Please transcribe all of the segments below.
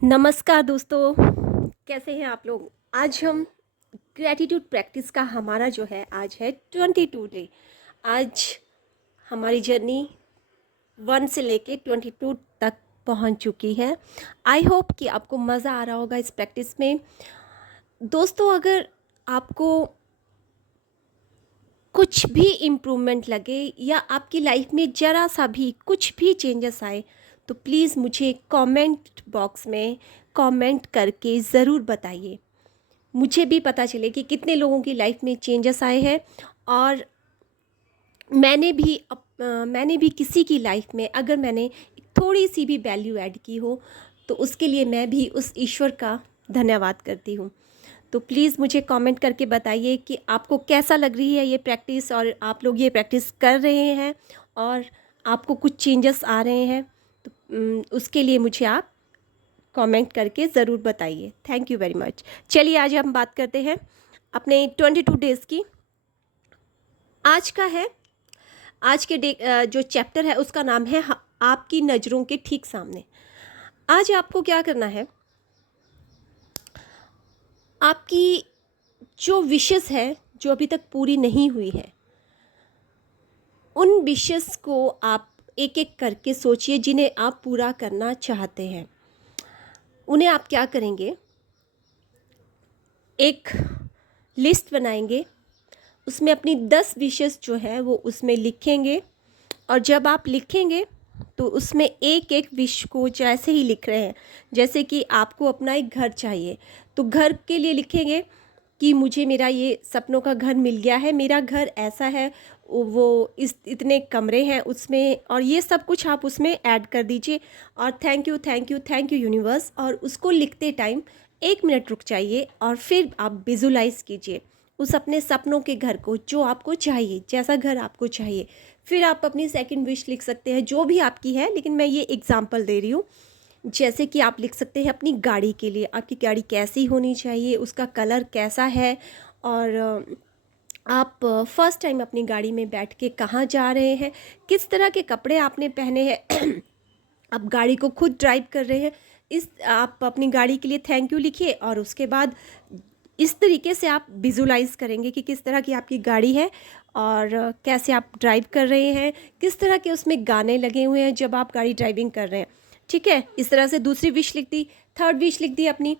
नमस्कार दोस्तों, कैसे हैं आप लोग। आज हम ग्रैटिट्यूड प्रैक्टिस का हमारा जो है आज है 22 डे। आज हमारी जर्नी 1 से लेके 22 तक पहुंच चुकी है। आई होप कि आपको मज़ा आ रहा होगा इस प्रैक्टिस में। दोस्तों, अगर आपको कुछ भी इम्प्रूवमेंट लगे या आपकी लाइफ में ज़रा सा भी कुछ भी चेंजेस आए तो प्लीज़ मुझे कमेंट बॉक्स में कमेंट करके ज़रूर बताइए। मुझे भी पता चले कि कितने लोगों की लाइफ में चेंजेस आए हैं और मैंने भी किसी की लाइफ में अगर मैंने थोड़ी सी भी वैल्यू ऐड की हो तो उसके लिए मैं भी उस ईश्वर का धन्यवाद करती हूँ। तो प्लीज़ मुझे कमेंट करके बताइए कि आपको कैसा लग रही है ये प्रैक्टिस और आप लोग ये प्रैक्टिस कर रहे हैं और आपको कुछ चेंजेस आ रहे हैं तो उसके लिए मुझे आप कमेंट करके ज़रूर बताइए। Thank you very much. चलिए आज हम बात करते हैं अपने 22 डेज़ की। आज के डे जो चैप्टर है उसका नाम है आपकी नज़रों के ठीक सामने। आज आपको क्या करना है, आपकी जो विशेस है जो अभी तक पूरी नहीं हुई है उन विशेस को आप एक एक करके सोचिए जिन्हें आप पूरा करना चाहते हैं। उन्हें आप क्या करेंगे, एक लिस्ट बनाएंगे, उसमें अपनी 10 विशेस जो है वो उसमें लिखेंगे और जब आप लिखेंगे तो उसमें एक एक विश को जैसे ही लिख रहे हैं, जैसे कि आपको अपना एक घर चाहिए तो घर के लिए लिखेंगे कि मुझे मेरा ये सपनों का घर मिल गया है, मेरा घर ऐसा है, वो इस इतने कमरे हैं उसमें, और ये सब कुछ आप उसमें ऐड कर दीजिए। और thank you thank you thank you universe, और उसको लिखते टाइम 1 मिनट रुक जाइए और फिर आप विजुलाइज़ कीजिए उस अपने सपनों के घर को जो आपको चाहिए, जैसा घर आपको चाहिए। फिर आप अपनी सेकंड विश लिख सकते हैं जो भी आपकी है, लेकिन मैं ये एग्जांपल दे रही हूँ। जैसे कि आप लिख सकते हैं अपनी गाड़ी के लिए, आपकी गाड़ी कैसी होनी चाहिए, उसका कलर कैसा है, और आप फर्स्ट टाइम अपनी गाड़ी में बैठ के कहाँ जा रहे हैं, किस तरह के कपड़े आपने पहने हैं आप गाड़ी को खुद ड्राइव कर रहे हैं। आप अपनी गाड़ी के लिए थैंक यू लिखिए और उसके बाद इस तरीके से आप विजुलाइज़ करेंगे कि किस तरह की आपकी गाड़ी है और कैसे आप ड्राइव कर रहे हैं, किस तरह के उसमें गाने लगे हुए हैं जब आप गाड़ी ड्राइविंग कर रहे हैं। ठीक है, इस तरह से दूसरी विश लिख दी। थर्ड विश लिख दी अपनी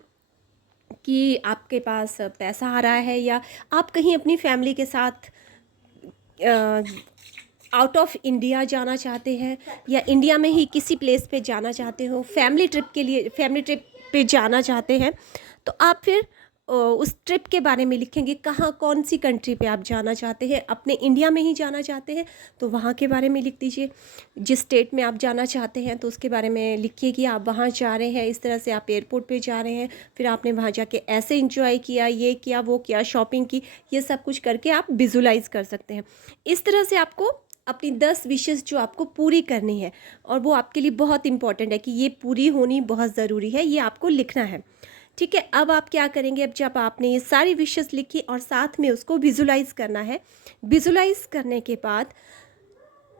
कि आपके पास पैसा आ रहा है या आप कहीं अपनी फैमिली के साथ आउट ऑफ इंडिया जाना चाहते हैं या इंडिया में ही किसी प्लेस पे जाना चाहते हो, फैमिली ट्रिप पे जाना चाहते हैं, तो आप फिर उस ट्रिप के बारे में लिखेंगे। कहाँ, कौन सी कंट्री पे आप जाना चाहते हैं, अपने इंडिया में ही जाना चाहते हैं तो वहाँ के बारे में लिख दीजिए। जिस स्टेट में आप जाना चाहते हैं तो उसके बारे में लिखिए कि आप वहाँ जा रहे हैं, इस तरह से आप एयरपोर्ट पे जा रहे हैं, फिर आपने वहाँ जाके ऐसे इंजॉय किया, ये किया, वो किया, शॉपिंग की, ये सब कुछ करके आप विजुलाइज कर सकते हैं। इस तरह से आपको अपनी 10 विशेस जो आपको पूरी करनी है और वो आपके लिए बहुत इंपॉर्टेंट है कि ये पूरी होनी बहुत ज़रूरी है, ये आपको लिखना है। ठीक है, अब आप क्या करेंगे, अब जब आपने ये सारी विशेस लिखी और साथ में उसको विजुलाइज करना है, विजुलाइज करने के बाद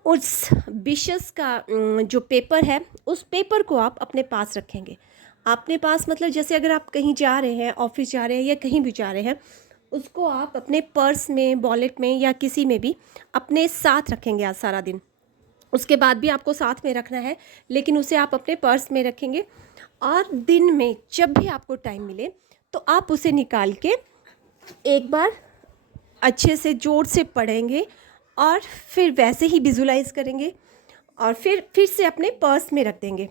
उस विशेस का जो पेपर है उस पेपर को आप अपने पास रखेंगे। अपने पास मतलब जैसे अगर आप कहीं जा रहे हैं, ऑफिस जा रहे हैं या कहीं भी जा रहे हैं, उसको आप अपने पर्स में, वॉलेट में या किसी में भी अपने साथ रखेंगे आज सारा दिन। उसके बाद भी आपको साथ में रखना है, लेकिन उसे आप अपने पर्स में रखेंगे और दिन में जब भी आपको टाइम मिले तो आप उसे निकाल के एक बार अच्छे से ज़ोर से पढ़ेंगे और फिर वैसे ही विजुलाइज करेंगे और फिर से अपने पर्स में रख देंगे।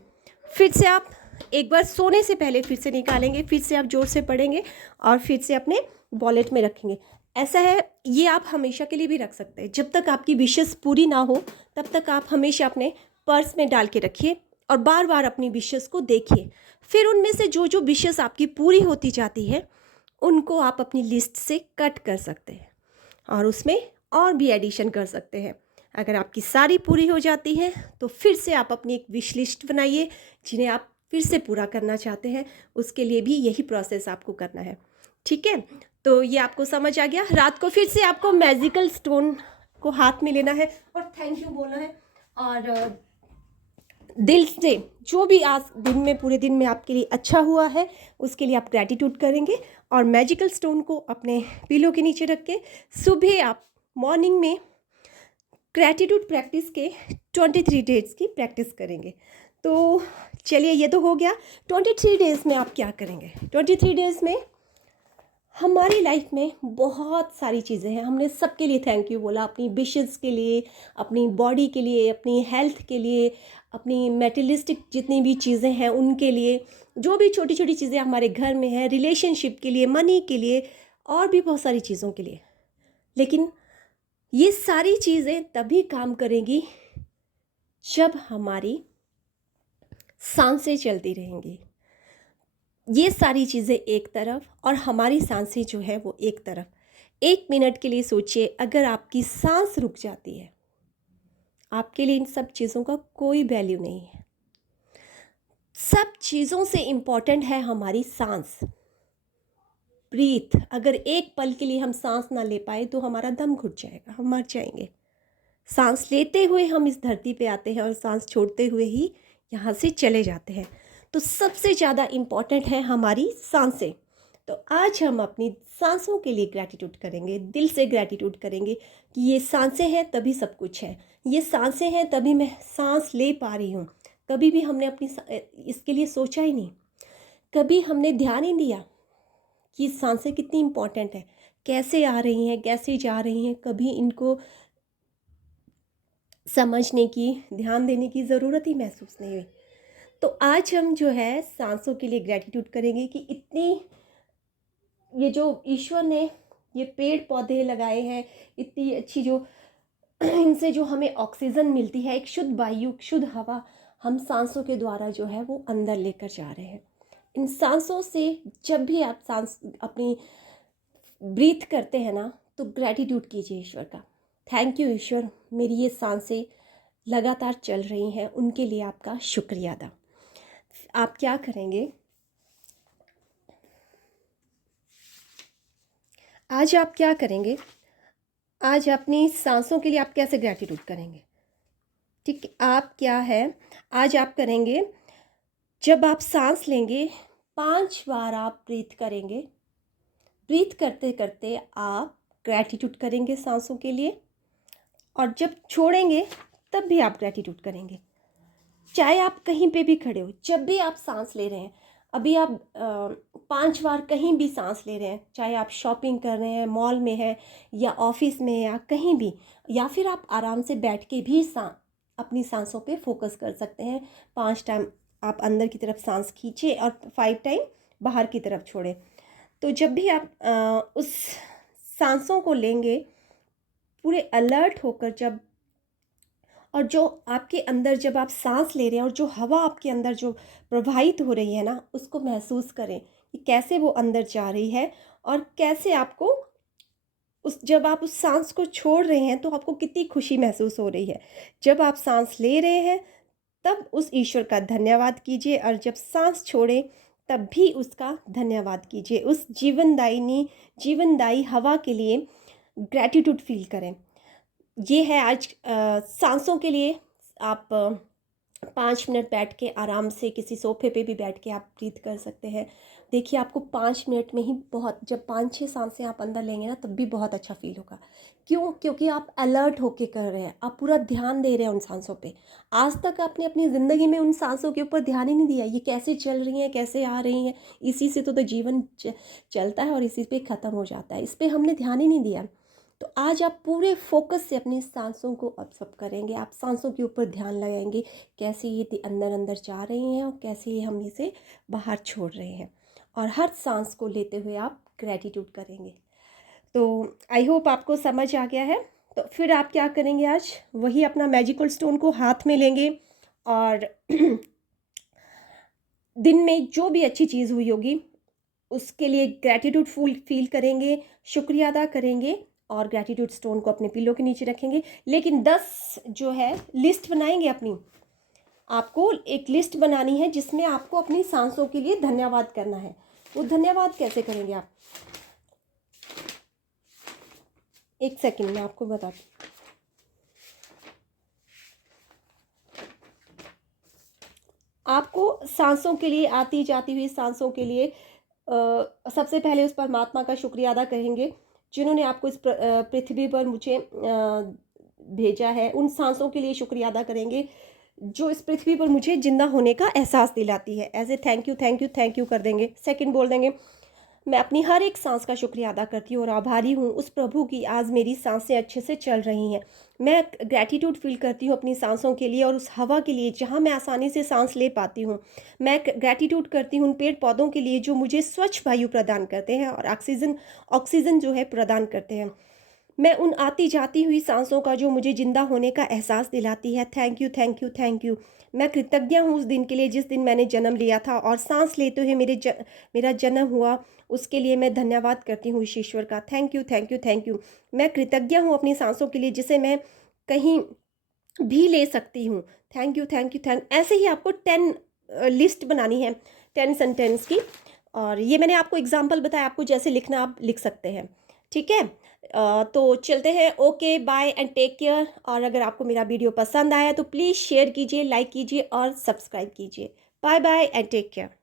फिर से आप एक बार सोने से पहले फिर से निकालेंगे, फिर से आप ज़ोर से पढ़ेंगे और फिर से अपने वॉलेट में रखेंगे। ऐसा है, ये आप हमेशा के लिए भी रख सकते हैं। जब तक आपकी विशेस पूरी ना हो तब तक आप हमेशा अपने पर्स में डाल के रखिए और बार बार अपनी विशेस को देखिए। फिर उनमें से जो जो विशेस आपकी पूरी होती जाती है उनको आप अपनी लिस्ट से कट कर सकते हैं और उसमें और भी एडिशन कर सकते हैं। अगर आपकी सारी पूरी हो जाती है तो फिर से आप अपनी एक विश लिस्ट बनाइए जिन्हें आप फिर से पूरा करना चाहते हैं, उसके लिए भी यही प्रोसेस आपको करना है। ठीक है, तो ये आपको समझ आ गया। रात को फिर से आपको मैजिकल स्टोन को हाथ में लेना है और थैंक यू बोलना है और दिल से जो भी आज दिन में, पूरे दिन में आपके लिए अच्छा हुआ है, उसके लिए आप ग्रैटिट्यूड करेंगे। और मैजिकल स्टोन को अपने पिलो के नीचे रख के सुबह आप मॉर्निंग में ग्रैटिट्यूड प्रैक्टिस के 23 डेज की प्रैक्टिस करेंगे। तो चलिए, ये तो हो गया। 23 डेज़ में आप क्या करेंगे? 23 डेज़ में हमारी लाइफ में बहुत सारी चीज़ें हैं। हमने सबके लिए थैंक यू बोला, अपनी विशेस के लिए, अपनी बॉडी के लिए, अपनी हेल्थ के लिए, अपनी मेटेरियलिस्टिक जितनी भी चीज़ें हैं उनके लिए, जो भी छोटी छोटी चीज़ें हमारे घर में हैं, रिलेशनशिप के लिए, मनी के लिए, और भी बहुत सारी चीज़ों के लिए। लेकिन ये सारी चीज़ें तभी काम करेंगी जब हमारी सांसें चलती रहेंगी। ये सारी चीज़ें एक तरफ और हमारी सांसें जो है वो एक तरफ। 1 मिनट के लिए सोचिए, अगर आपकी सांस रुक जाती है, आपके लिए इन सब चीज़ों का कोई वैल्यू नहीं है। सब चीज़ों से इम्पॉर्टेंट है हमारी सांस, ब्रीथ। अगर एक पल के लिए हम सांस ना ले पाए तो हमारा दम घुट जाएगा, हम मर जाएंगे। सांस लेते हुए हम इस धरती पे आते हैं और सांस छोड़ते हुए ही यहाँ से चले जाते हैं। तो सबसे ज़्यादा इम्पॉर्टेंट है हमारी सांसें। तो आज हम अपनी सांसों के लिए ग्रैटिट्यूड करेंगे, दिल से ग्रैटिट्यूड करेंगे कि ये सांसें हैं तभी सब कुछ है, ये सांसें हैं तभी मैं सांस ले पा रही हूँ। कभी भी हमने अपनी इसके लिए सोचा ही नहीं, कभी हमने ध्यान ही दिया कि सांसें कितनी इम्पॉर्टेंट है, कैसे आ रही हैं, कैसे जा रही हैं। कभी इनको समझने की, ध्यान देने की ज़रूरत ही महसूस नहीं हुई। तो आज हम जो है सांसों के लिए ग्रैटिट्यूड करेंगे कि इतनी, ये जो ईश्वर ने ये पेड़ पौधे लगाए हैं, इतनी अच्छी जो इनसे जो हमें ऑक्सीजन मिलती है, एक शुद्ध वायु, शुद्ध हवा, हम सांसों के द्वारा जो है वो अंदर लेकर जा रहे हैं। इन सांसों से जब भी आप सांस अपनी ब्रीथ करते हैं ना, तो ग्रैटिट्यूड कीजिए ईश्वर का। थैंक यू ईश्वर, मेरी ये सांसें लगातार चल रही हैं, उनके लिए आपका शुक्रिया अदा। आप क्या करेंगे? आज आप क्या करेंगे? आज अपनी सांसों के लिए आप कैसे ग्रैटिट्यूड करेंगे? ठीक, आप क्या है, आज आप करेंगे, जब आप सांस लेंगे 5 बार आप ब्रीथ करेंगे। ब्रीथ करते करते आप ग्रैटिट्यूड करेंगे सांसों के लिए, और जब छोड़ेंगे तब भी आप ग्रैटिट्यूड करेंगे। चाहे आप कहीं पे भी खड़े हो, जब भी आप सांस ले रहे हैं, अभी आप 5 बार कहीं भी सांस ले रहे हैं, चाहे आप शॉपिंग कर रहे हैं, मॉल में हैं, या ऑफिस में, या कहीं भी, या फिर आप आराम से बैठ के भी अपनी सांसों पे फोकस कर सकते हैं। 5 टाइम आप अंदर की तरफ सांस खींचे और 5 टाइम बाहर की तरफ छोड़े। तो जब भी आप उस सांसों को लेंगे, पूरे अलर्ट होकर, जब, और जो आपके अंदर जब आप सांस ले रहे हैं और जो हवा आपके अंदर जो प्रवाहित हो रही है ना, उसको महसूस करें कि कैसे वो अंदर जा रही है, और कैसे आपको उस, जब आप उस सांस को छोड़ रहे हैं तो आपको कितनी खुशी महसूस हो रही है। जब आप सांस ले रहे हैं तब उस ईश्वर का धन्यवाद कीजिए, और जब सांस छोड़ें तब भी उसका धन्यवाद कीजिए। उस जीवनदायी हवा के लिए ग्रैटिट्यूड फील करें। ये है आज सांसों के लिए। आप 5 मिनट बैठ के आराम से किसी सोफे पे भी बैठ के आप ब्रीथ कर सकते हैं। देखिए, आपको 5 मिनट में ही बहुत, जब 5-6 सांसें आप अंदर लेंगे ना, तब भी बहुत अच्छा फील होगा। क्यों? क्योंकि आप अलर्ट होके कर रहे हैं, आप पूरा ध्यान दे रहे हैं उन सांसों पे। आज तक आपने अपनी ज़िंदगी में उन सांसों के ऊपर ध्यान ही नहीं दिया, ये कैसे चल रही हैं, कैसे आ रही हैं। इसी से तो जीवन चलता है और इसी पे ख़त्म हो जाता है, इस पर हमने ध्यान ही नहीं दिया। तो आज आप पूरे फोकस से अपनी सांसों को ऑब्जर्व करेंगे, आप सांसों के ऊपर ध्यान लगाएंगे, कैसे ये अंदर अंदर जा रही हैं और कैसे ये हम इसे बाहर छोड़ रहे हैं। और हर सांस को लेते हुए आप ग्रैटिट्यूड करेंगे। तो आई होप आपको समझ आ गया है। तो फिर आप क्या करेंगे? आज वही अपना मैजिकल स्टोन को हाथ में लेंगे, और दिन में जो भी अच्छी चीज़ हुई होगी उसके लिए ग्रैटिट्यूड फुल फील करेंगे, शुक्रिया अदा करेंगे, और ग्रैटिट्यूड स्टोन को अपने पिलो के नीचे रखेंगे। लेकिन 10 जो है लिस्ट बनाएंगे अपनी, आपको एक लिस्ट बनानी है जिसमें आपको अपनी सांसों के लिए धन्यवाद करना है। वो धन्यवाद कैसे करेंगे आप? एक सेकंड में आपको बताती आपको सांसों के लिए, आती जाती हुई सांसों के लिए सबसे पहले उस परमात्मा का शुक्रिया अदा करेंगे जिन्होंने आपको इस पृथ्वी पर मुझे भेजा है। उन सांसों के लिए शुक्रिया अदा करेंगे जो इस पृथ्वी पर मुझे जिंदा होने का एहसास दिलाती है। ऐसे thank you thank you thank you कर देंगे। सेकंड बोल देंगे, मैं अपनी हर एक सांस का शुक्रिया अदा करती हूँ और आभारी हूँ उस प्रभु की, आज मेरी सांसें अच्छे से चल रही हैं। मैं ग्रैटिट्यूड फील करती हूँ अपनी सांसों के लिए और उस हवा के लिए जहाँ मैं आसानी से सांस ले पाती हूँ। मैं ग्रैटिट्यूड करती हूँ उन पेड़ पौधों के लिए जो मुझे स्वच्छ वायु प्रदान करते हैं और ऑक्सीजन जो है प्रदान करते हैं। मैं उन आती जाती हुई सांसों का जो मुझे जिंदा होने का एहसास दिलाती है। Thank you thank you thank you. मैं कृतज्ञ हूँ उस दिन के लिए जिस दिन मैंने जन्म लिया था और सांस लेते हुए मेरा जन्म हुआ, उसके लिए मैं धन्यवाद करती हूँ इस ईश्वर का। Thank you thank you thank you. मैं कृतज्ञ हूँ अपनी सांसों के लिए जिसे मैं कहीं भी ले सकती हूँ। Thank you thank you thank. ऐसे ही आपको 10 लिस्ट बनानी है, 10 सेंटेंस की। और ये मैंने आपको एग्जाम्पल बताया, आपको जैसे लिखना आप लिख सकते हैं। ठीक है, तो चलते हैं। Okay, bye and take care. और अगर आपको मेरा वीडियो पसंद आया तो प्लीज़ शेयर कीजिए, लाइक कीजिए और सब्सक्राइब कीजिए। Bye bye and take care.